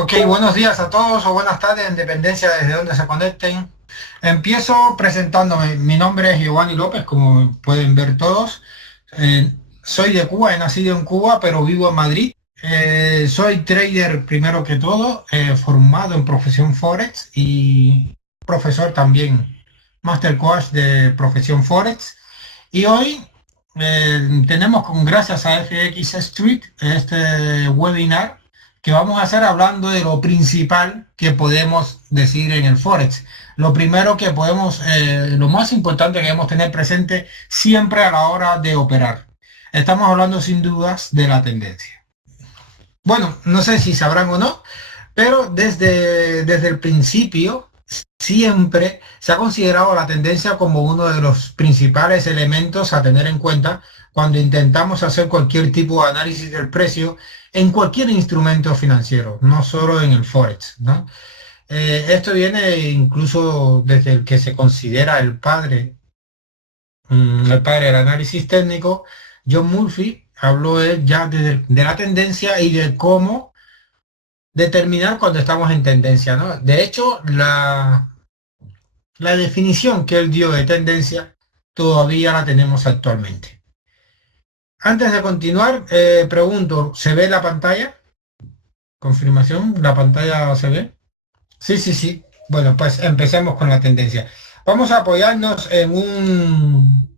Ok, buenos días a todos o buenas tardes en dependencia desde donde se conecten. Empiezo presentándome. Mi nombre es Giovanni López, como pueden ver todos. Eh, Soy de Cuba, he nacido en Cuba, pero vivo en Madrid. Soy trader primero que todo, formado en profesión Forex y profesor también, Master Coach de profesión Forex. Y hoy tenemos gracias a FX Street este webinar que vamos a hacer hablando de lo principal que podemos decir en el Forex. Lo primero que podemos, lo más importante que debemos tener presente siempre a la hora de operar. Estamos hablando sin dudas de la tendencia. Bueno, no sé si sabrán o no, pero desde el principio siempre se ha considerado la tendencia como uno de los principales elementos a tener en cuenta cuando intentamos hacer cualquier tipo de análisis del precio en cualquier instrumento financiero, no solo en el Forex, ¿no? Esto viene incluso desde el que se considera el padre del análisis técnico. John Murphy habló ya de la tendencia y de cómo determinar cuando estamos en tendencia, ¿no? De hecho, la definición que él dio de tendencia todavía la tenemos actualmente. Antes de continuar, pregunto, ¿se ve la pantalla? Confirmación, ¿la pantalla se ve? Sí, sí, sí. Bueno, pues empecemos con la tendencia. Vamos a apoyarnos en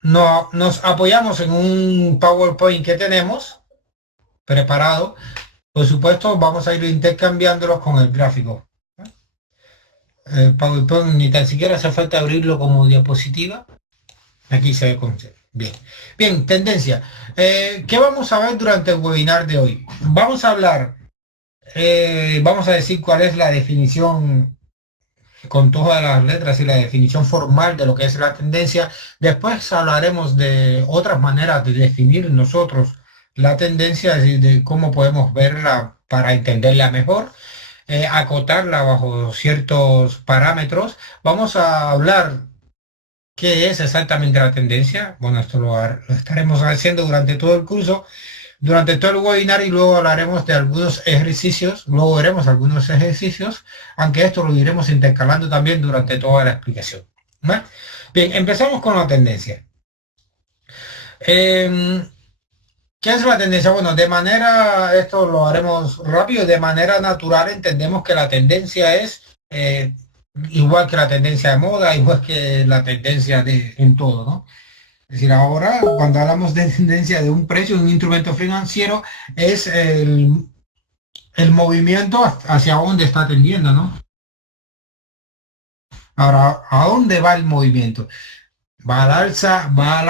no, nos apoyamos en un PowerPoint que tenemos preparado. Por supuesto, vamos a ir intercambiándolos con el gráfico. PowerPoint ni tan siquiera hace falta abrirlo como diapositiva. Aquí se ve con... Bien. Bien, tendencia. ¿Qué vamos a ver durante el webinar de hoy? Vamos a hablar, vamos a decir cuál es la definición con todas las letras y la definición formal de lo que es la tendencia. Después hablaremos de otras maneras de definir nosotros la tendencia, es decir, de cómo podemos verla para entenderla mejor, acotarla bajo ciertos parámetros. Vamos a hablar qué es exactamente la tendencia. Bueno, esto lo estaremos haciendo durante todo el curso, durante todo el webinar, y luego hablaremos de algunos ejercicios, luego veremos algunos ejercicios, aunque esto lo iremos intercalando también durante toda la explicación. ¿Vale? Bien, empezamos con la tendencia. ¿Qué es la tendencia? Bueno, esto lo haremos rápido, de manera natural entendemos que la tendencia es igual que la tendencia de moda, igual que la tendencia en todo, ¿no? Es decir, ahora cuando hablamos de tendencia de un precio, de un instrumento financiero, es el movimiento hacia dónde está tendiendo, ¿no? Ahora, ¿a dónde va el movimiento? ¿Va al alza, va a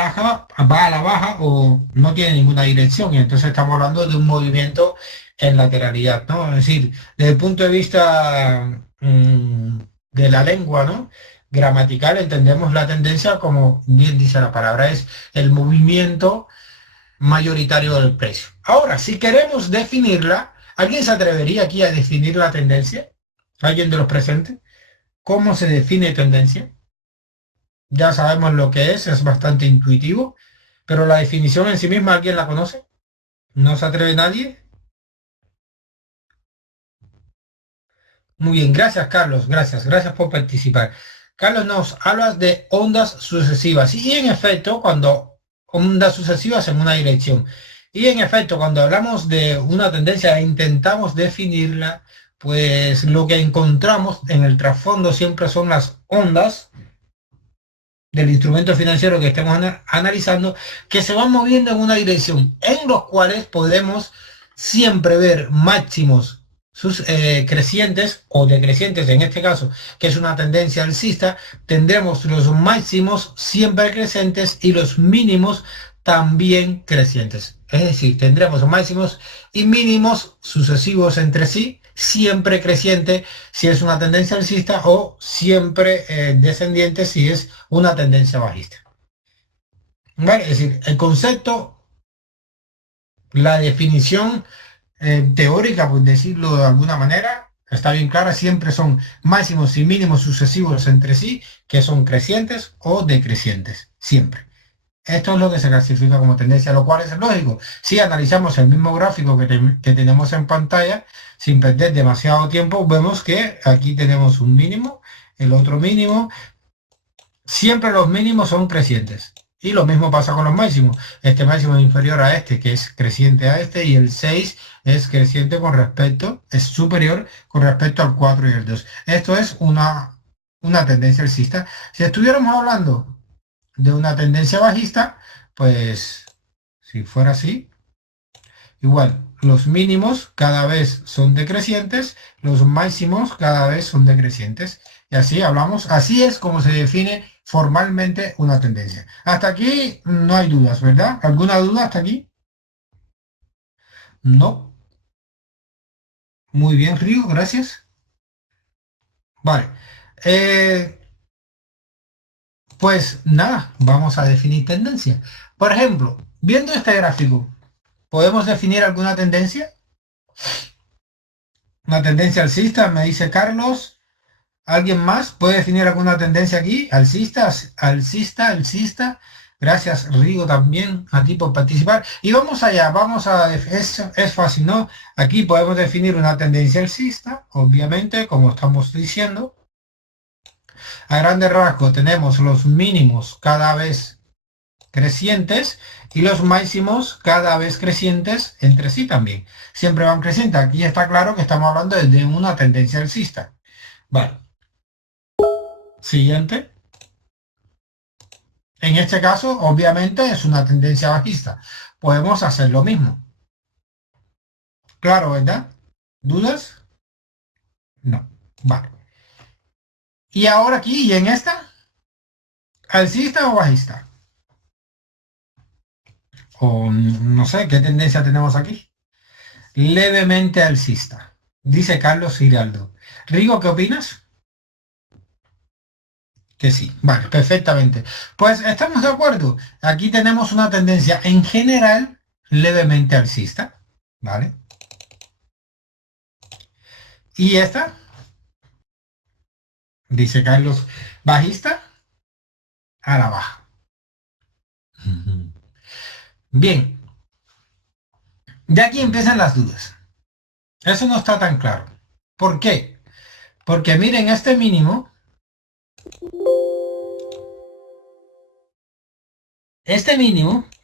la baja o no tiene ninguna dirección? Y entonces estamos hablando de un movimiento en lateralidad, ¿no? Es decir, desde el punto de vista de la lengua, ¿no? Gramatical, entendemos la tendencia como bien dice la palabra, es el movimiento mayoritario del precio. Ahora, si queremos definirla, ¿alguien se atrevería aquí a definir la tendencia? ¿Alguien de los presentes? ¿Cómo se define tendencia? Ya sabemos lo que es bastante intuitivo, pero la definición en sí misma, ¿alguien la conoce? ¿No se atreve nadie? Muy bien, gracias Carlos, gracias por participar. Carlos, nos hablas de ondas sucesivas y en efecto, cuando ondas sucesivas en una dirección. Y en efecto, cuando hablamos de una tendencia e intentamos definirla, pues lo que encontramos en el trasfondo siempre son las ondas del instrumento financiero que estemos analizando, que se van moviendo en una dirección, en los cuales podemos siempre ver máximos crecientes o decrecientes, en este caso, que es una tendencia alcista. Tendremos los máximos siempre crecientes y los mínimos también crecientes. Es decir, tendremos máximos y mínimos sucesivos entre sí, siempre creciente si es una tendencia alcista o siempre descendiente si es una tendencia bajista. ¿Vale? Es decir, el concepto, la definición teórica, por decirlo de alguna manera, está bien clara, siempre son máximos y mínimos sucesivos entre sí, que son crecientes o decrecientes, siempre. Esto es lo que se clasifica como tendencia, lo cual es lógico. Si analizamos el mismo gráfico que tenemos en pantalla, sin perder demasiado tiempo, vemos que aquí tenemos un mínimo, el otro mínimo. Siempre los mínimos son crecientes. Y lo mismo pasa con los máximos. Este máximo es inferior a este, que es creciente a este, y el 6 es creciente con respecto, es superior con respecto al 4 y el 2. Esto es una tendencia alcista. Si estuviéramos hablando de una tendencia bajista, pues si fuera así, igual, los mínimos cada vez son decrecientes, los máximos cada vez son decrecientes. Y así hablamos, así es como se define formalmente una tendencia. Hasta aquí no hay dudas, ¿verdad? ¿Alguna duda hasta aquí? No. Muy bien, Río, gracias. Vale. Eh, pues nada, vamos a definir tendencia. Por ejemplo, viendo este gráfico, ¿podemos definir alguna tendencia? Una tendencia alcista, me dice Carlos. ¿Alguien más puede definir alguna tendencia aquí? Alcista, alcista, alcista. Gracias, Rigo, también a ti por participar. Y vamos allá, es fácil, ¿no? Aquí podemos definir una tendencia alcista, obviamente, como estamos diciendo. A grandes rasgos tenemos los mínimos cada vez crecientes y los máximos cada vez crecientes entre sí también. Siempre van creciendo. Aquí está claro que estamos hablando de una tendencia alcista. Vale. Siguiente. En este caso, obviamente, es una tendencia bajista. Podemos hacer lo mismo. Claro, ¿verdad? ¿Dudas? No. Vale. Y ahora aquí, ¿y en esta? ¿Alcista o bajista? O no sé, ¿qué tendencia tenemos aquí? Levemente alcista. Dice Carlos Giraldo. Rigo, ¿qué opinas? Que sí. Vale, perfectamente. Pues estamos de acuerdo. Aquí tenemos una tendencia en general levemente alcista. ¿Vale? ¿Y esta? Dice Carlos, bajista a la baja. Bien, de aquí empiezan las dudas. Eso no está tan claro. ¿Por qué? Porque miren, este mínimo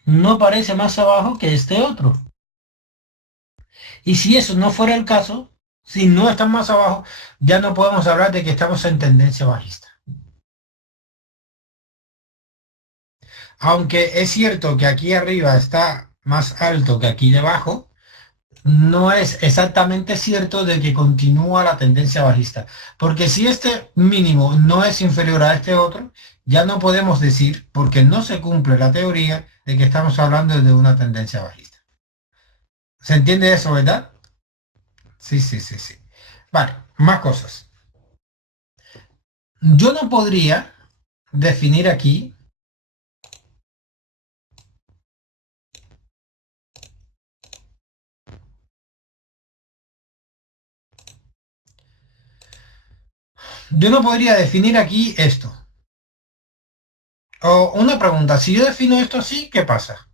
no parece más abajo que este otro. Y si eso no fuera el caso, si no están más abajo, ya no podemos hablar de que estamos en tendencia bajista. Aunque es cierto que aquí arriba está más alto que aquí debajo, no es exactamente cierto de que continúa la tendencia bajista, porque si este mínimo no es inferior a este otro, ya no podemos decir, porque no se cumple la teoría de que estamos hablando de una tendencia bajista. ¿Se entiende eso, verdad? Sí, sí, sí, sí. Vale, más cosas. Yo no podría definir aquí, yo no podría definir aquí esto. O una pregunta, si yo defino esto así, ¿qué pasa?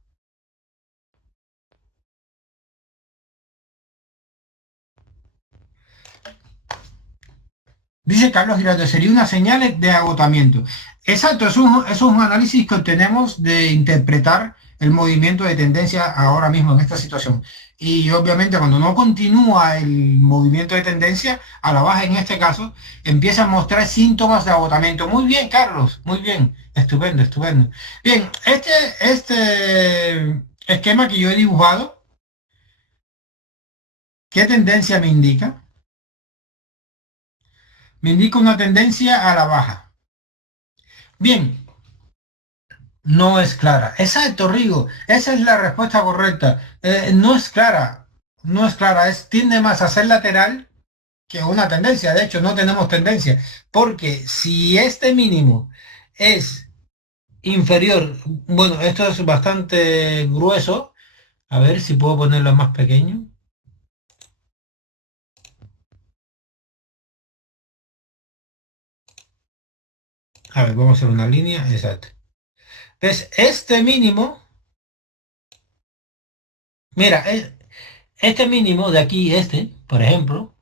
Dice Carlos Giraldo, sería una señal de agotamiento. Exacto, es un análisis que tenemos de interpretar el movimiento de tendencia ahora mismo en esta situación. Y obviamente cuando no continúa el movimiento de tendencia, a la baja en este caso, empieza a mostrar síntomas de agotamiento. Muy bien, Carlos, muy bien. Estupendo, estupendo. Bien, este esquema que yo he dibujado, ¿qué tendencia me indica? Me indica una tendencia a la baja. Bien, no es clara. Exacto, Rigo. Esa es la respuesta correcta. No es clara. No es clara. Tiende más a ser lateral que una tendencia. De hecho, no tenemos tendencia. Porque si este mínimo es inferior, bueno, esto es bastante grueso. A ver si puedo ponerlo más pequeño. A ver, vamos a hacer una línea. Exacto. Entonces, este mínimo, mira, este mínimo de aquí, este, por ejemplo,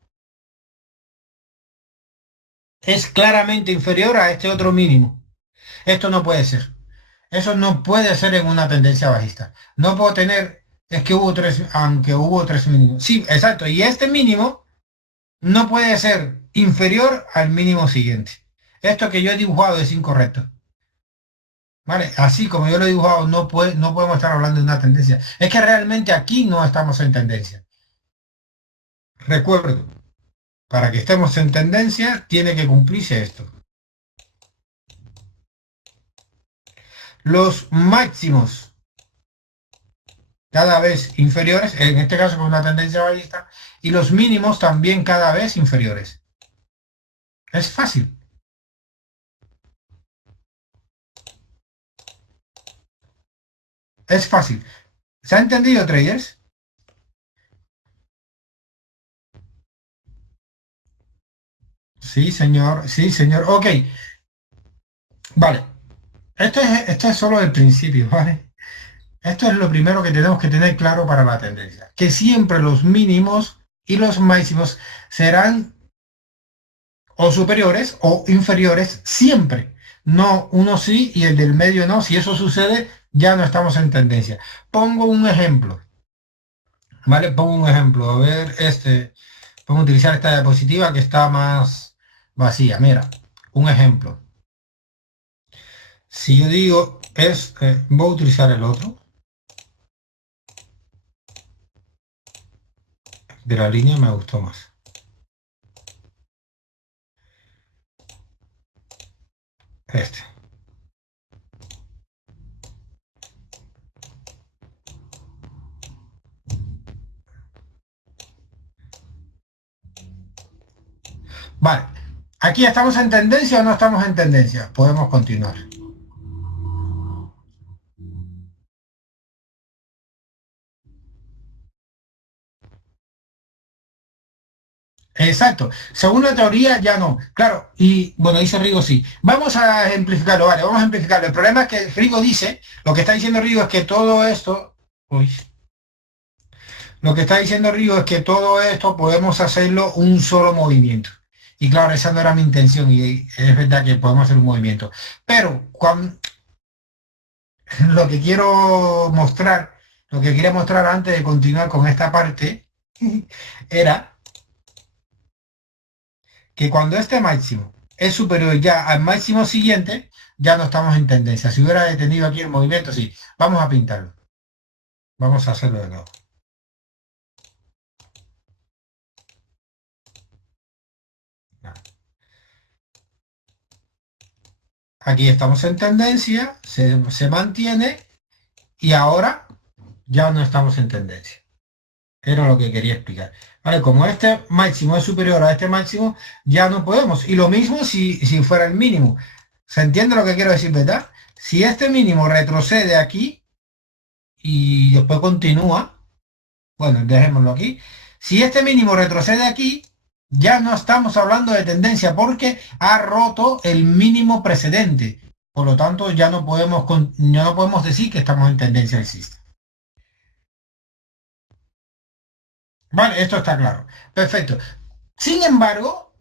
es claramente inferior a este otro mínimo. Esto no puede ser. Eso no puede ser en una tendencia bajista. No puedo tener, es que hubo tres, aunque hubo tres mínimos. Sí, exacto. Y este mínimo no puede ser inferior al mínimo siguiente. Esto que yo he dibujado es incorrecto. ¿Vale? Así como yo lo he dibujado, no podemos estar hablando de una tendencia. Es que realmente aquí no estamos en tendencia. Recuerdo, para que estemos en tendencia, tiene que cumplirse esto. Los máximos cada vez inferiores, en este caso con una tendencia bajista, y los mínimos también cada vez inferiores. Es fácil, es fácil. ¿Se ha entendido, traders? Sí, señor, sí, señor. Ok, vale. Esto es solo el principio, ¿vale? Esto es lo primero que tenemos que tener claro para la tendencia, que siempre los mínimos y los máximos serán o superiores o inferiores siempre. No uno sí y el del medio no. Si eso sucede, ya no estamos en tendencia. Pongo un ejemplo, ¿vale? Pongo un ejemplo. A ver, vamos a utilizar esta diapositiva que está más vacía. Mira, un ejemplo. Si yo digo voy a utilizar el otro de la línea, me gustó más. Este. Vale. ¿Aquí estamos en tendencia o no estamos en tendencia? Podemos continuar. Exacto. Según la teoría, ya no. Claro, y bueno, dice Rigo sí. Vamos a ejemplificarlo, vale, vamos a ejemplificarlo. El problema es que Rigo dice, lo que está diciendo Rigo es que todo esto, uy, lo que está diciendo Rigo es que todo esto podemos hacerlo un solo movimiento. Y claro, esa no era mi intención y es verdad que podemos hacer un movimiento. Pero lo que quiero mostrar, lo que quería mostrar antes de continuar con esta parte, era que cuando este máximo es superior ya al máximo siguiente, ya no estamos en tendencia. Si hubiera detenido aquí el movimiento, sí. Vamos a pintarlo. Vamos a hacerlo de nuevo. Aquí estamos en tendencia, se mantiene y ahora ya no estamos en tendencia. Era lo que quería explicar. Vale, como este máximo es superior a este máximo, ya no podemos. Y lo mismo si fuera el mínimo. ¿Se entiende lo que quiero decir, verdad? Si este mínimo retrocede aquí y después continúa, bueno, dejémoslo aquí. Si este mínimo retrocede aquí, ya no estamos hablando de tendencia porque ha roto el mínimo precedente. Por lo tanto, ya no podemos decir que estamos en tendencia alcista. Vale, esto está claro. Perfecto. Sin embargo,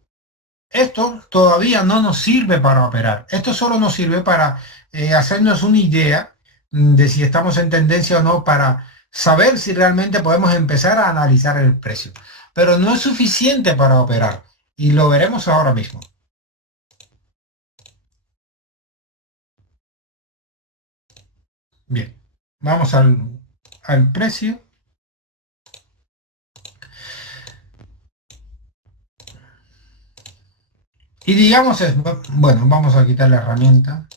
esto todavía no nos sirve para operar. Esto solo nos sirve para hacernos una idea de si estamos en tendencia o no para saber si realmente podemos empezar a analizar el precio. Pero no es suficiente para operar y lo veremos ahora mismo. Bien, vamos al precio y digamos, bueno, vamos a quitar la herramienta.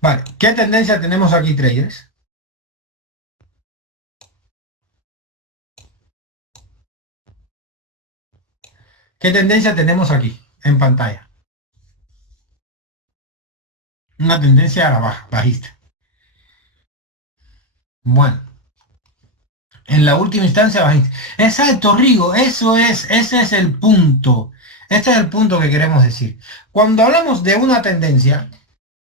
Vale, ¿qué tendencia tenemos aquí, traders? ¿Qué tendencia tenemos aquí en pantalla? una tendencia a la baja, bajista. Bueno, en la última instancia bajista. Exacto, Rigo, ese es el punto. Este es el punto que queremos decir. Cuando hablamos de una tendencia,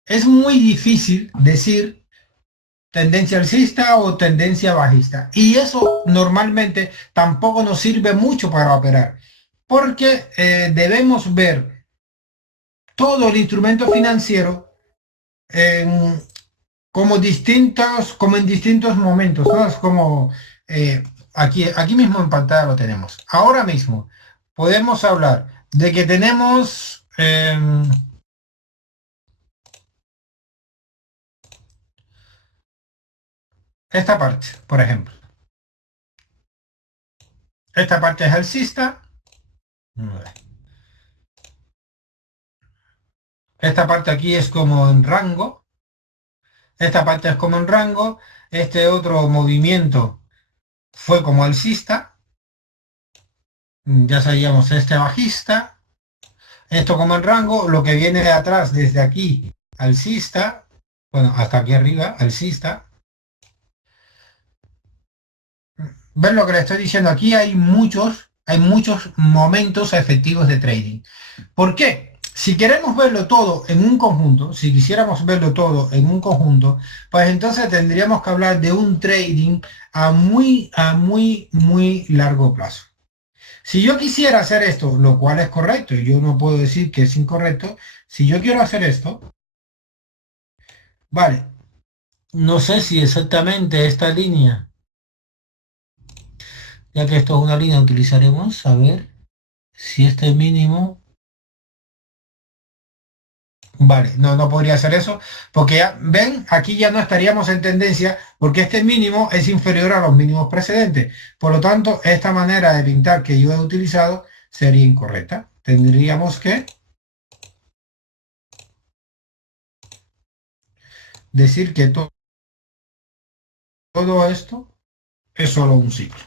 es muy difícil decir tendencia alcista o tendencia bajista. Y eso normalmente tampoco nos sirve mucho para operar, porque debemos ver todo el instrumento financiero en, como en distintos momentos, ¿no? Es como aquí mismo en pantalla lo tenemos. Ahora mismo podemos hablar de que tenemos esta parte, por ejemplo. Esta parte es alcista. Esta parte aquí es como en rango. Esta parte es como en rango. Este otro movimiento fue como alcista. Ya sabíamos este bajista. Esto como en rango. Lo que viene de atrás desde aquí, alcista. Bueno, hasta aquí arriba, alcista. ¿Ven lo que le estoy diciendo? Aquí hay muchos momentos efectivos de trading. ¿Por qué? Si queremos verlo todo en un conjunto, si quisiéramos verlo todo en un conjunto, pues entonces tendríamos que hablar de un trading muy largo plazo. Si yo quisiera hacer esto, lo cual es correcto, yo no puedo decir que es incorrecto, si yo quiero hacer esto, vale, no sé si exactamente esta línea, ya que esto es una línea, utilizaremos, a ver si este mínimo. Vale, no podría ser eso, porque ya, ven, aquí ya no estaríamos en tendencia, porque este mínimo es inferior a los mínimos precedentes. Por lo tanto, esta manera de pintar que yo he utilizado sería incorrecta. Tendríamos que decir que todo esto es solo un ciclo.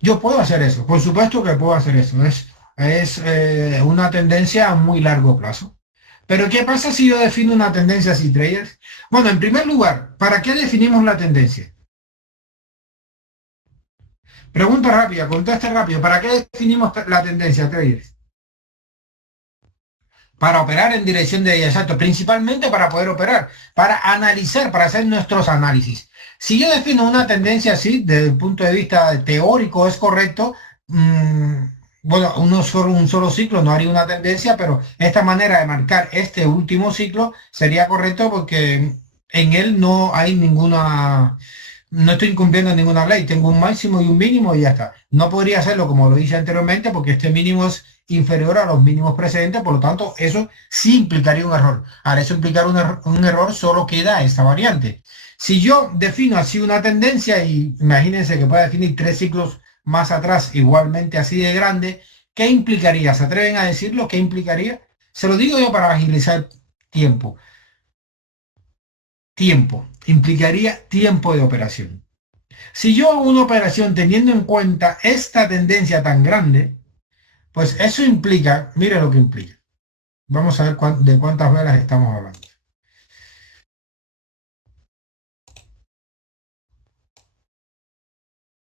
Yo puedo hacer eso, por supuesto que puedo hacer eso. Es una tendencia a muy largo plazo. Pero ¿qué pasa si yo defino una tendencia así, traders? Bueno, en primer lugar, ¿para qué definimos la tendencia? Pregunta rápida, conteste rápido. ¿Para qué definimos la tendencia, traders? Para operar en dirección de ella, exacto. Principalmente para poder operar, para analizar, para hacer nuestros análisis. Si yo defino una tendencia así, desde el punto de vista teórico, es correcto. Bueno, un solo ciclo no haría una tendencia, pero esta manera de marcar este último ciclo sería correcto porque en él no hay ninguna, no estoy incumpliendo ninguna ley, tengo un máximo y un mínimo y ya está. No podría hacerlo como lo hice anteriormente porque este mínimo es inferior a los mínimos precedentes, por lo tanto, eso sí implicaría un error. Ahora, eso implicar un error, solo queda esta variante. Si yo defino así una tendencia, y imagínense que pueda definir tres ciclos más atrás, igualmente así de grande, ¿qué implicaría? ¿Se atreven a decirlo? ¿Qué implicaría? Se lo digo yo para agilizar tiempo. Tiempo. Implicaría tiempo de operación. Si yo hago una operación teniendo en cuenta esta tendencia tan grande, pues eso implica, mire lo que implica. Vamos a ver de cuántas velas estamos hablando.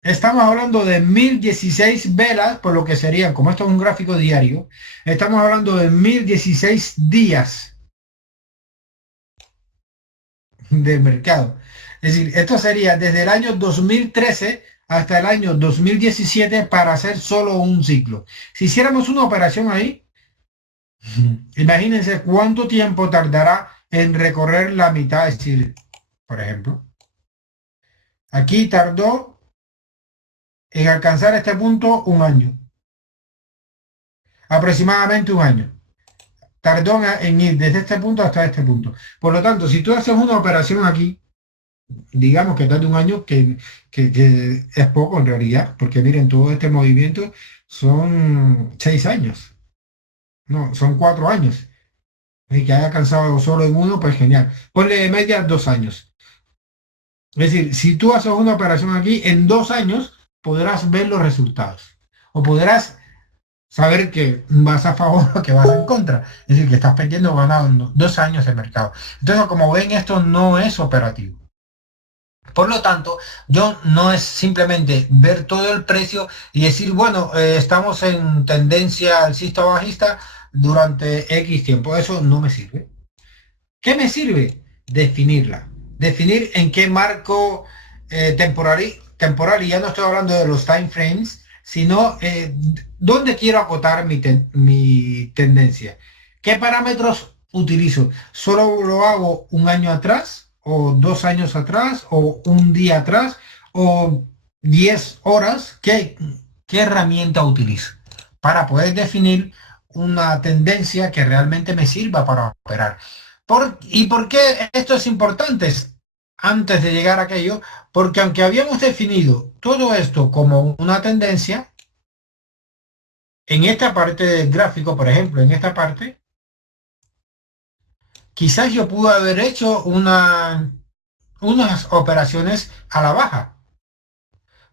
Estamos hablando de 1016 velas, por lo que serían, como esto es un gráfico diario, estamos hablando de 1016 días de mercado. Es decir, esto sería desde el año 2013 hasta el año 2017 para hacer solo un ciclo. Si hiciéramos una operación ahí, imagínense cuánto tiempo tardará en recorrer la mitad de Chile, por ejemplo. Aquí tardó en alcanzar este punto un año, aproximadamente un año. Tardó en ir desde este punto hasta este punto. Por lo tanto, si tú haces una operación aquí, digamos que tarde un año, que es poco en realidad, porque miren, todo este movimiento son 6 años, no, son 4 años. Y que haya alcanzado solo en uno, pues genial. Ponle de media 2 años. Es decir, si tú haces una operación aquí, en 2 años podrás ver los resultados. O podrás saber que vas a favor o que vas en contra. Es decir, que estás perdiendo o ganando 2 años de mercado. Entonces, como ven, esto no es operativo. Por lo tanto, yo no es simplemente ver todo el precio y decir, bueno, estamos en tendencia alcista o bajista durante X tiempo. Eso no me sirve. ¿Qué me sirve? Definirla. Definir en qué marco temporal, y ya no estoy hablando de los time frames, sino dónde quiero acotar mi tendencia. ¿Qué parámetros utilizo? ¿Solo lo hago un año atrás, o 2 años atrás, o un día atrás, o 10 horas? ¿Qué herramienta utilizo para poder definir una tendencia que realmente me sirva para operar? ¿Y por qué esto es importante? Antes de llegar a aquello, porque aunque habíamos definido todo esto como una tendencia, en esta parte del gráfico, por ejemplo, en esta parte, quizás yo pude haber hecho unas operaciones a la baja,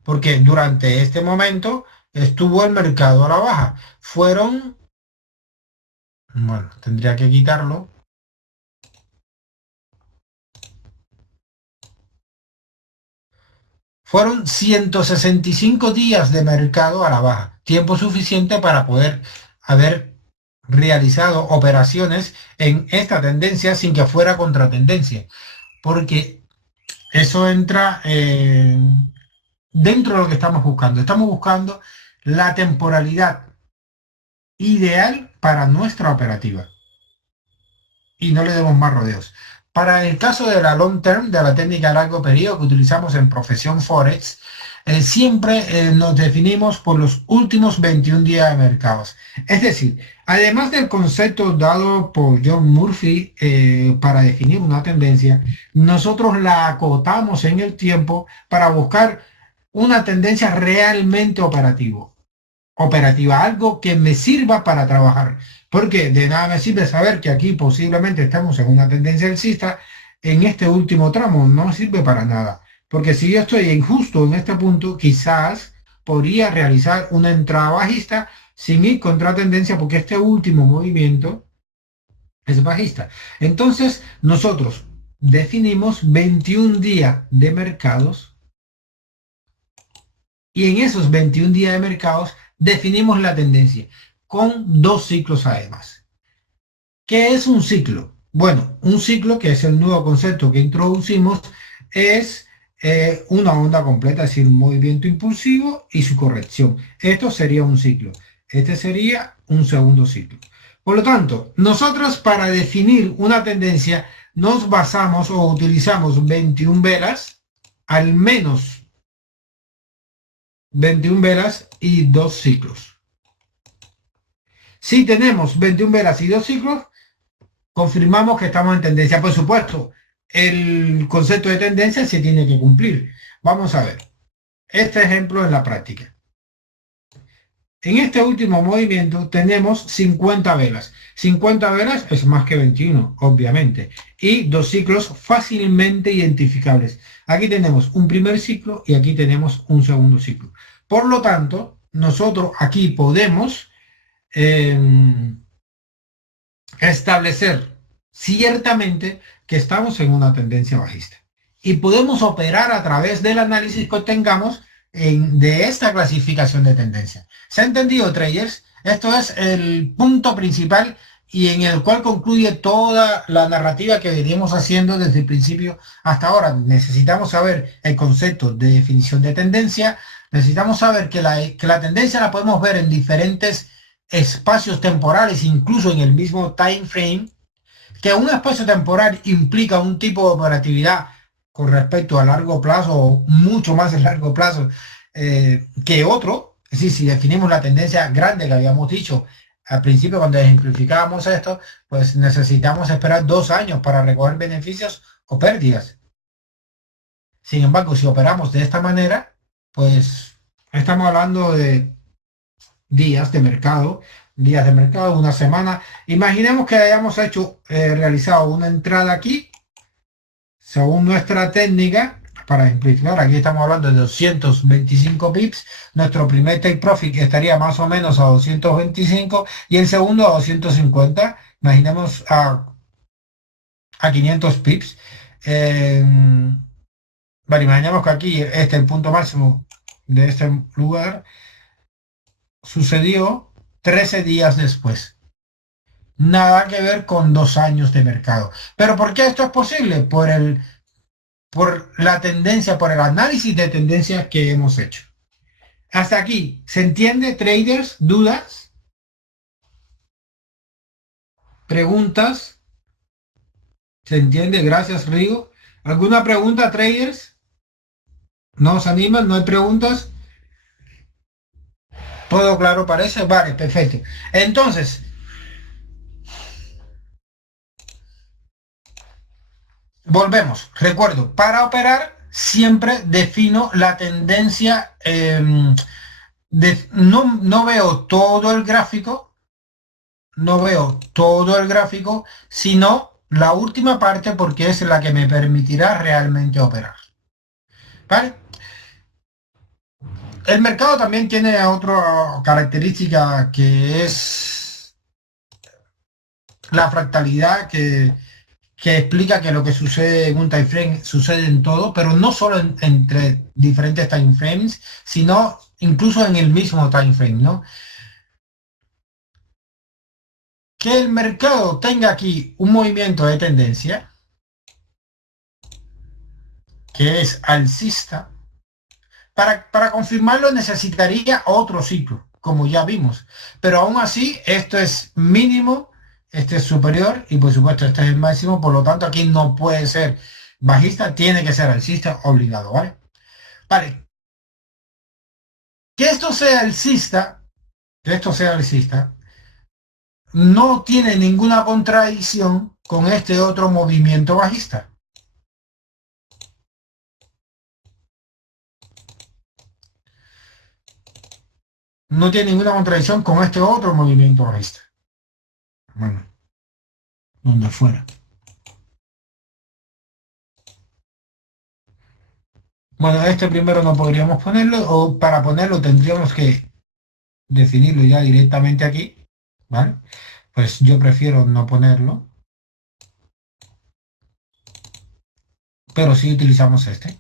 porque durante este momento estuvo el mercado a la baja. Bueno, tendría que quitarlo. Fueron 165 días de mercado a la baja, tiempo suficiente para poder haber realizado operaciones en esta tendencia sin que fuera contratendencia, porque eso entra dentro de lo que estamos buscando. Estamos buscando la temporalidad ideal para nuestra operativa y no le demos más rodeos. Para el caso de la long term, de la técnica a largo periodo que utilizamos en profesión Forex, siempre nos definimos por los últimos 21 días de mercados. Es decir, además del concepto dado por John Murphy para definir una tendencia, nosotros la acotamos en el tiempo para buscar una tendencia realmente operativa, algo que me sirva para trabajar. Porque de nada me sirve saber que aquí posiblemente estamos en una tendencia alcista en este último tramo, no sirve para nada. Porque si yo estoy justo en este punto, quizás podría realizar una entrada bajista sin ir contra tendencia, porque este último movimiento es bajista. Entonces, nosotros definimos 21 días de mercados, y en esos 21 días de mercados definimos la tendencia con 2 ciclos además. ¿Qué es un ciclo? Bueno, un ciclo, que es el nuevo concepto que introducimos, es una onda completa, es decir, un movimiento impulsivo y su corrección. Esto sería un ciclo. Este sería un segundo ciclo. Por lo tanto, nosotros para definir una tendencia nos basamos o utilizamos 21 velas, al menos 21 velas y 2 ciclos. Si tenemos 21 velas y 2 ciclos, confirmamos que estamos en tendencia. Por supuesto, el concepto de tendencia se tiene que cumplir. Vamos a ver este ejemplo en la práctica. En este último movimiento tenemos 50 velas. 50 velas es más que 21, obviamente. Y 2 ciclos fácilmente identificables. Aquí tenemos un primer ciclo y aquí tenemos un segundo ciclo. Por lo tanto, nosotros aquí podemos establecer ciertamente que estamos en una tendencia bajista. Y podemos operar a través del análisis que tengamos de esta clasificación de tendencia. ¿Se ha entendido, traders? Esto es el punto principal y en el cual concluye toda la narrativa que venimos haciendo desde el principio hasta ahora. Necesitamos saber el concepto de definición de tendencia. Necesitamos saber que la tendencia la podemos ver en diferentes espacios temporales, incluso en el mismo time frame, que un espacio temporal implica un tipo de operatividad con respecto a largo plazo, o mucho más a largo plazo que otro. Es decir, si definimos la tendencia grande que habíamos dicho al principio cuando ejemplificábamos esto, pues necesitamos esperar 2 años para recoger beneficios o pérdidas. Sin embargo, si operamos de esta manera, pues estamos hablando de días de mercado, una semana. Imaginemos que hayamos realizado una entrada aquí, según nuestra técnica, para simplificar, aquí estamos hablando de 225 pips, nuestro primer take profit estaría más o menos a 225 y el segundo a 250, imaginemos a 500 pips. Vale, imaginemos que aquí el punto máximo de este lugar sucedió 13 días después. Nada que ver con 2 años de mercado. ¿Pero por qué esto es posible? Por la tendencia, por el análisis de tendencias que hemos hecho. Hasta aquí, ¿se entiende, traders? ¿Dudas? ¿Preguntas? ¿Se entiende? Gracias, Rigo. ¿Alguna pregunta, traders? ¿No os animan? ¿No hay preguntas? ¿Todo claro parece? Vale, perfecto. Entonces, volvemos. Recuerdo, para operar siempre defino la tendencia. No veo todo el gráfico, no veo todo el gráfico, sino la última parte porque es la que me permitirá realmente operar. ¿Vale? El mercado también tiene otra característica que es la fractalidad que explica que lo que sucede en un time frame sucede en todo, pero no solo entre diferentes time frames, sino incluso en el mismo time frame, ¿no? Que el mercado tenga aquí un movimiento de tendencia, que es alcista, para confirmarlo necesitaría otro ciclo, como ya vimos. Pero aún así, esto es mínimo, este es superior y por supuesto este es el máximo, por lo tanto aquí no puede ser bajista, tiene que ser alcista obligado, ¿vale? Vale, que esto sea alcista, que esto sea alcista, no tiene ninguna contradicción con este otro movimiento bajista. No tiene ninguna contradicción con este otro movimiento bajista. Bueno, donde fuera. Bueno, este primero no podríamos ponerlo, o para ponerlo tendríamos que definirlo ya directamente aquí, ¿vale? Pues yo prefiero no ponerlo, pero sí utilizamos este.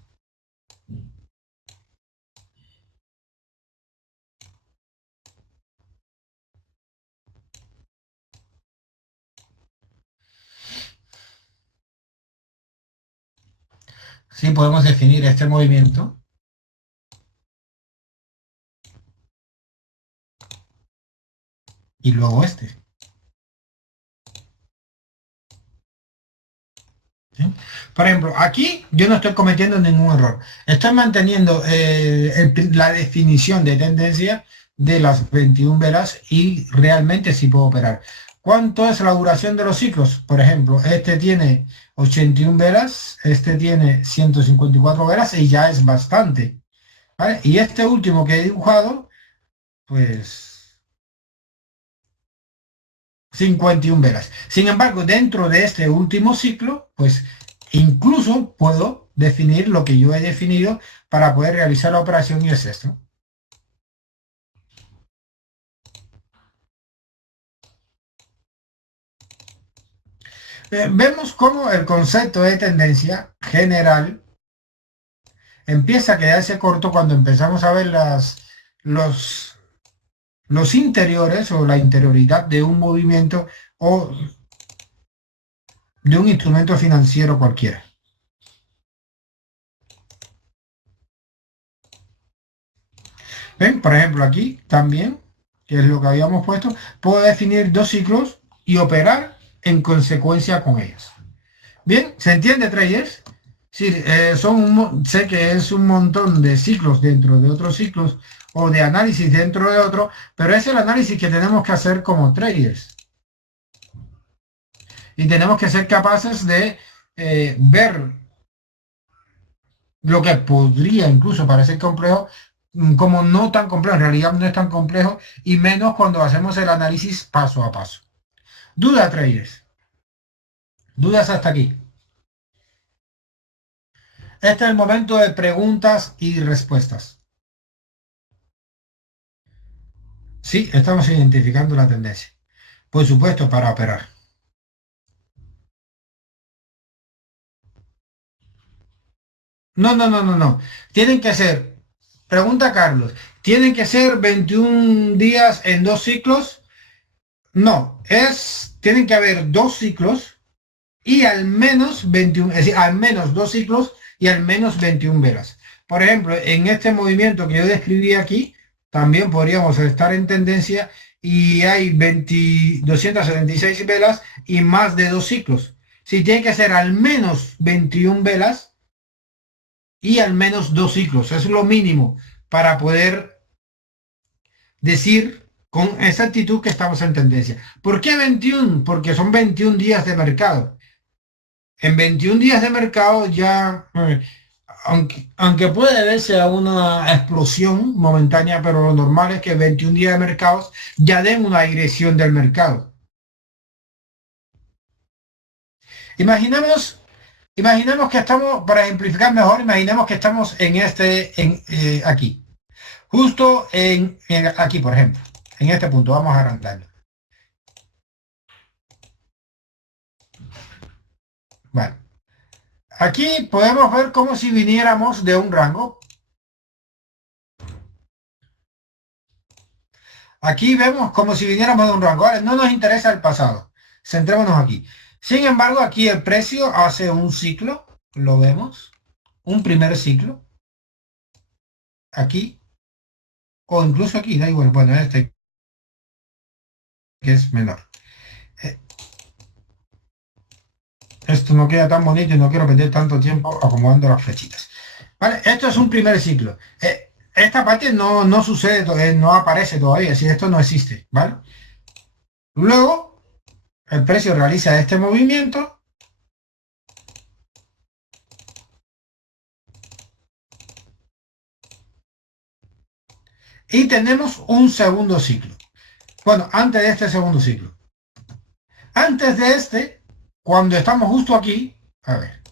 Sí podemos definir este movimiento y luego este. ¿Sí? Por ejemplo, aquí yo no estoy cometiendo ningún error. Estoy manteniendo la definición de tendencia de las 21 velas y realmente sí puedo operar. ¿Cuánto es la duración de los ciclos? Por ejemplo, este tiene 81 velas, este tiene 154 velas y ya es bastante. ¿Vale? Y este último que he dibujado, pues 51 velas. Sin embargo, dentro de este último ciclo, pues incluso puedo definir lo que yo he definido para poder realizar la operación y es esto. Vemos cómo el concepto de tendencia general empieza a quedarse corto cuando empezamos a ver los, los interiores o la interioridad de un movimiento o de un instrumento financiero cualquiera. ¿Ven? Por ejemplo, aquí también, que es lo que habíamos puesto, puedo definir dos ciclos y operar en consecuencia con ellos. Bien, ¿se entiende, traders? Sí, sé que es un montón de ciclos dentro de otros ciclos o de análisis dentro de otro, pero es el análisis que tenemos que hacer como traders. Y tenemos que ser capaces de ver lo que podría incluso parecer complejo, como no tan complejo, en realidad no es tan complejo, y menos cuando hacemos el análisis paso a paso. Duda, traders. Dudas hasta aquí. Este es el momento de preguntas y respuestas. Sí, estamos identificando la tendencia. Por supuesto, para operar. No, no, no, no, no. Tienen que ser, pregunta Carlos, ¿tienen que ser 21 días en dos ciclos? No, tienen que haber dos ciclos y al menos 21, es decir, al menos dos ciclos y al menos 21 velas. Por ejemplo, en este movimiento que yo describí aquí, también podríamos estar en tendencia y hay 276 velas y más de dos ciclos. Si tiene que ser al menos 21 velas y al menos dos ciclos, es lo mínimo para poder decir con exactitud que estamos en tendencia. ¿Por qué 21? Porque son 21 días de mercado. En 21 días de mercado ya, aunque puede verse a una explosión momentánea, pero lo normal es que 21 días de mercados ya den una dirección del mercado. Imaginemos, imaginemos que estamos, para ejemplificar mejor, imaginemos que estamos aquí, justo aquí, por ejemplo, en este punto, vamos a arrancarlo. Vale. Aquí podemos ver como si viniéramos de un rango. Aquí vemos como si viniéramos de un rango. Ahora, no nos interesa el pasado. Centrémonos aquí. Sin embargo, aquí el precio hace un ciclo. Lo vemos. Un primer ciclo. Aquí. O incluso aquí. Da igual. Bueno, este que es menor. Eh, Esto no queda tan bonito y no quiero perder tanto tiempo acomodando las flechitas. ¿Vale? Esto es un primer ciclo. Esta parte no sucede, no aparece todavía. Si esto no existe. ¿Vale? Luego, el precio realiza este movimiento y tenemos un segundo ciclo. Bueno, antes de este segundo ciclo. Antes de este, cuando estamos justo aquí, a ver,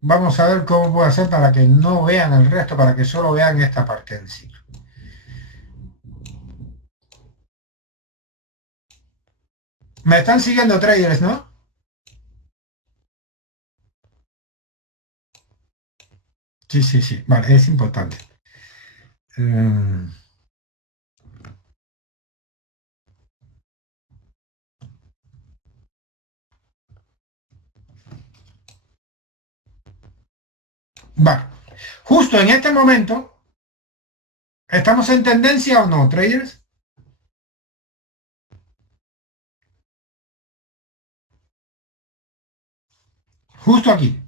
vamos a ver cómo puedo hacer para que no vean el resto, para que solo vean esta parte del ciclo. Me están siguiendo traders, ¿no? Sí, sí, sí. Vale, es importante. Eh, vale. Justo en este momento, ¿estamos en tendencia o no, traders? Justo aquí.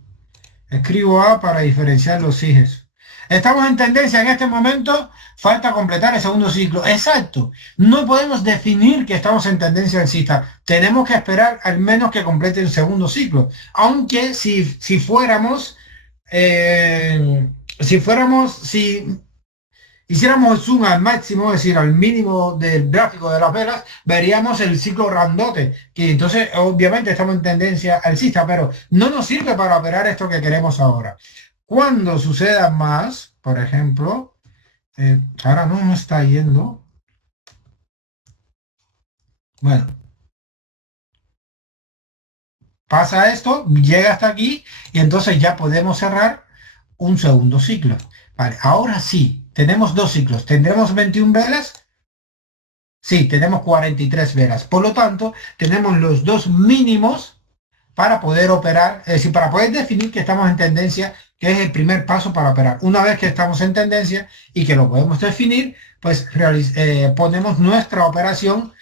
Escribo A para diferenciar los ejes. Estamos en tendencia en este momento, falta completar el segundo ciclo. Exacto. No podemos definir que estamos en tendencia alcista. Tenemos que esperar al menos que complete el segundo ciclo. Aunque si fuéramos, si hiciéramos zoom al máximo, es decir, al mínimo del gráfico de las velas, veríamos el ciclo grandote, que entonces obviamente estamos en tendencia alcista, pero no nos sirve para operar esto que queremos ahora. Cuando suceda más, por ejemplo, ahora no me está yendo. Bueno, pasa esto, llega hasta aquí y entonces ya podemos cerrar un segundo ciclo. Vale, ahora sí, tenemos dos ciclos. ¿Tendremos 21 velas? Sí, tenemos 43 velas. Por lo tanto, tenemos los dos mínimos para poder operar, es decir, para poder definir que estamos en tendencia, que es el primer paso para operar. Una vez que estamos en tendencia y que lo podemos definir, pues ponemos nuestra operación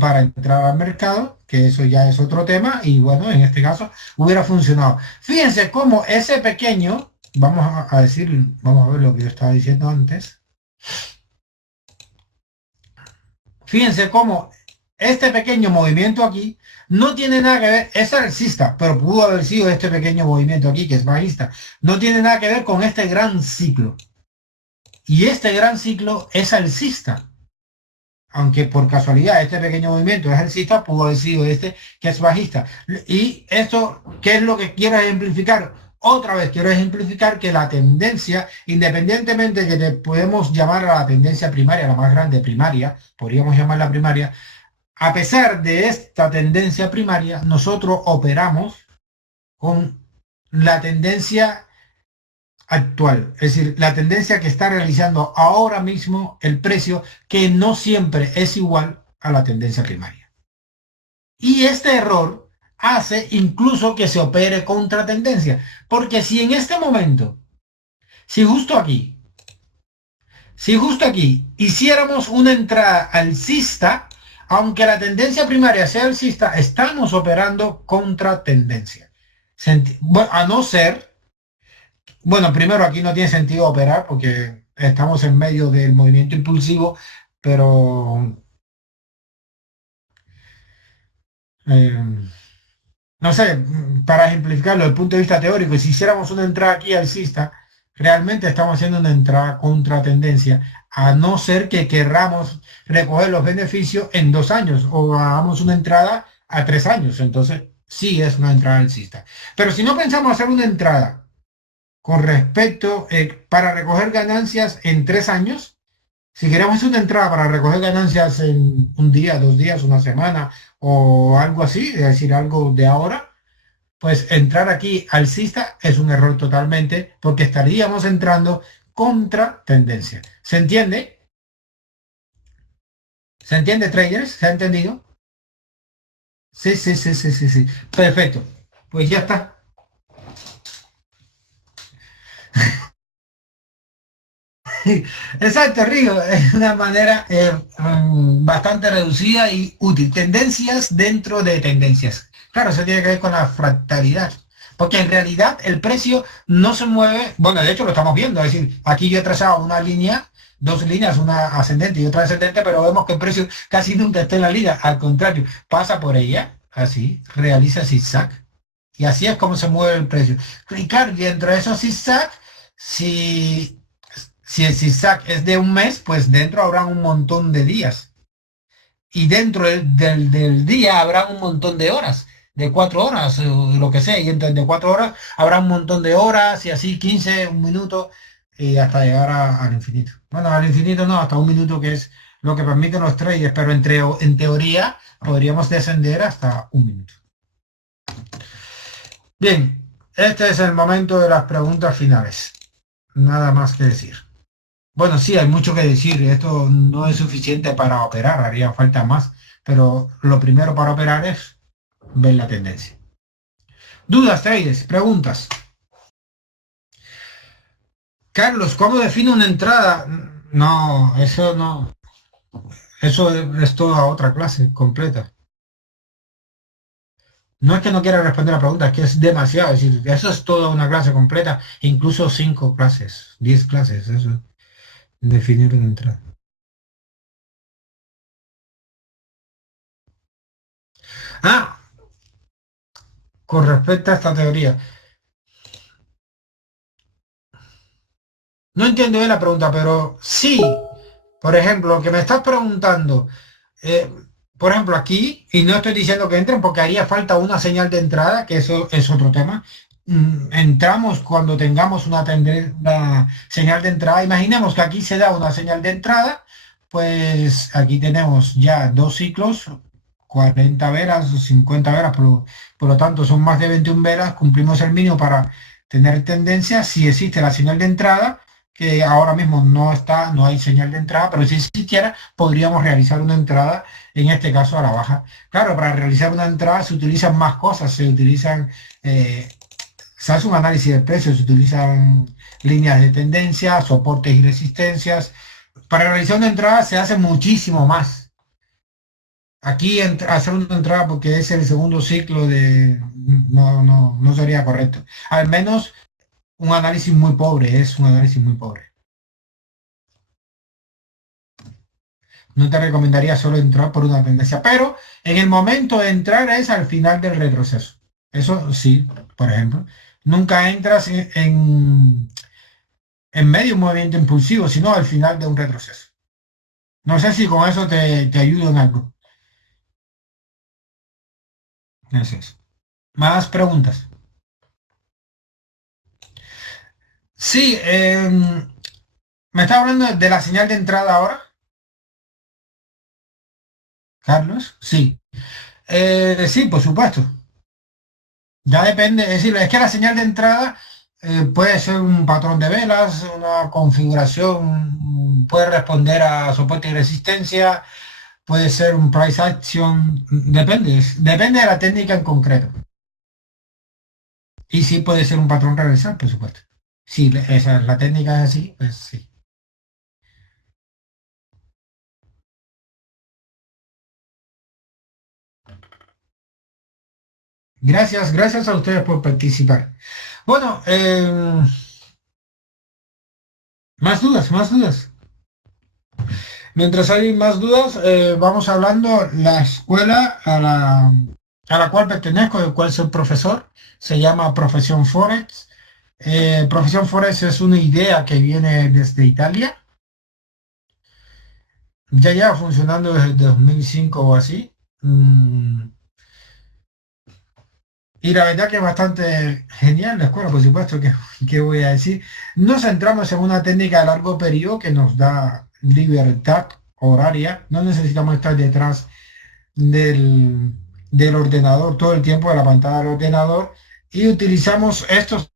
para entrar al mercado, que eso ya es otro tema, y bueno, en este caso hubiera funcionado. Fíjense cómo ese pequeño, vamos a ver lo que yo estaba diciendo antes. Fíjense cómo este pequeño movimiento aquí no tiene nada que ver, es alcista, pero pudo haber sido este pequeño movimiento aquí, que es bajista. No tiene nada que ver con este gran ciclo. Y este gran ciclo es alcista. Aunque por casualidad este pequeño movimiento es alcista, pudo haber sido este que es bajista. Y esto, ¿qué es lo que quiero ejemplificar? Otra vez quiero ejemplificar que la tendencia, independientemente de que le podemos llamar a la tendencia primaria, la más grande primaria, podríamos llamarla primaria, a pesar de esta tendencia primaria, nosotros operamos con la tendencia actual, es decir, la tendencia que está realizando ahora mismo el precio, que no siempre es igual a la tendencia primaria. Y este error hace incluso que se opere contra tendencia, porque si en este momento, si justo aquí, si justo aquí hiciéramos una entrada alcista, aunque la tendencia primaria sea alcista, estamos operando contra tendencia. Bueno, a no ser, bueno, primero aquí no tiene sentido operar porque estamos en medio del movimiento impulsivo, pero eh, no sé, para ejemplificarlo desde el punto de vista teórico, si hiciéramos una entrada aquí alcista, realmente estamos haciendo una entrada contra tendencia, a no ser que querramos recoger los beneficios en 2 años o hagamos una entrada a 3 años. Entonces, sí es una entrada alcista. Pero si no pensamos hacer una entrada con respecto para recoger ganancias en 3 años, si queremos hacer una entrada para recoger ganancias en un día, 2 días, una semana o algo así, es decir, algo de ahora, pues entrar aquí alcista es un error totalmente porque estaríamos entrando contra tendencia. ¿Se entiende? ¿Se entiende, traders? ¿Se ha entendido? Sí, sí, sí, sí, sí, sí. Perfecto. Pues ya está. Exacto, Rigo. Es una manera bastante reducida y útil. Tendencias dentro de tendencias. Claro, eso tiene que ver con la fractalidad. Porque en realidad el precio no se mueve, bueno, de hecho lo estamos viendo, es decir, aquí yo he trazado una línea, dos líneas, una ascendente y otra descendente, pero vemos que el precio casi nunca está en la línea, al contrario, pasa por ella, así, realiza zigzag, y así es como se mueve el precio. Y claro, dentro de esos zigzag, si si el zigzag es de un mes, pues dentro habrá un montón de días. Y dentro del día habrá un montón de horas, de 4 horas, o lo que sea. Y entonces de 4 horas habrá un montón de horas y así 15 un minuto, y hasta llegar al infinito. Bueno, al infinito no, hasta un minuto que es lo que permiten los traders, pero en teoría podríamos descender hasta un minuto. Bien, este es el momento de las preguntas finales. Nada más que decir. Bueno, sí, hay mucho que decir. Esto no es suficiente para operar, haría falta más. Pero lo primero para operar es ver la tendencia. Dudas, traders, preguntas. Carlos, ¿cómo defino una entrada? No, eso no. Eso es toda otra clase completa. No es que no quiera responder la pregunta, es que es demasiado. Es decir, eso es toda una clase completa, incluso 5 clases, 10 clases. Eso, definir una entrada. Ah, con respecto a esta teoría. No entiendo bien la pregunta, pero sí, por ejemplo, lo que me estás preguntando, eh, por ejemplo, aquí, y no estoy diciendo que entren porque haría falta una señal de entrada, que eso es otro tema. Entramos cuando tengamos una señal de entrada. Imaginemos que aquí se da una señal de entrada, pues aquí tenemos ya 2 ciclos, 40 velas o 50 velas, por lo tanto son más de 21 velas, cumplimos el mínimo para tener tendencia. Si existe la señal de entrada, que ahora mismo no está, no hay señal de entrada, pero si existiera, podríamos realizar una entrada, en este caso a la baja. Claro, para realizar una entrada se utilizan más cosas, eh, se hace un análisis de precios, se utilizan líneas de tendencia, soportes y resistencias. Para realizar una entrada se hace muchísimo más. Aquí hacer una entrada porque es el segundo ciclo de... No, no, no sería correcto. Al menos un análisis muy pobre, es un análisis muy pobre. No te recomendaría solo entrar por una tendencia, pero en el momento de entrar es al final del retroceso. Eso sí, por ejemplo. Nunca entras en medio de un movimiento impulsivo, sino al final de un retroceso. No sé si con eso te ayudo en algo. Eso es. Más preguntas. Sí, me está hablando de la señal de entrada ahora, Carlos. Sí. Sí, por supuesto. Ya depende, es decir, es que la señal de entrada puede ser un patrón de velas, una configuración, puede responder a soporte y resistencia, puede ser un price action, depende, depende de la técnica en concreto. Y sí puede ser un patrón reversal, por supuesto. Sí, esa, la técnica es así, pues sí. Gracias, gracias a ustedes por participar. Bueno, más dudas, más dudas. Mientras hay más dudas, vamos hablando. La escuela a la cual pertenezco, del cual soy profesor, se llama Profesión Forex. Profesión Forex es una idea que viene desde Italia. Ya lleva funcionando desde 2005 o así. Y la verdad que es bastante genial la escuela, por supuesto, que voy a decir. Nos centramos en una técnica de largo periodo que nos da libertad horaria. No necesitamos estar detrás del, del ordenador todo el tiempo, de la pantalla del ordenador. Y utilizamos estos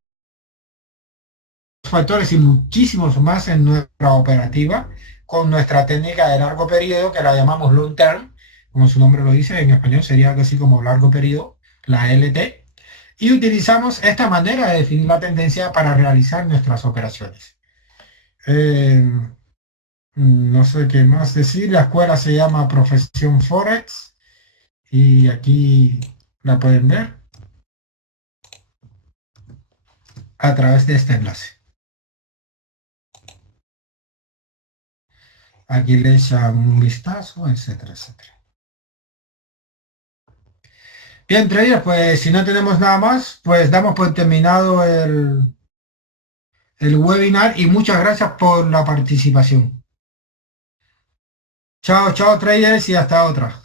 factores y muchísimos más en nuestra operativa con nuestra técnica de largo periodo que la llamamos long term, como su nombre lo dice, en español sería algo así como largo periodo, la LT. Y utilizamos esta manera de definir la tendencia para realizar nuestras operaciones. Eh, no sé qué más decir. La escuela se llama Profesión Forex y aquí la pueden ver a través de este enlace. Aquí le echan un vistazo, etcétera, etcétera. Bien, traders, pues si no tenemos nada más, pues damos por terminado el webinar y muchas gracias por la participación. Chao, chao, traders, y hasta otra.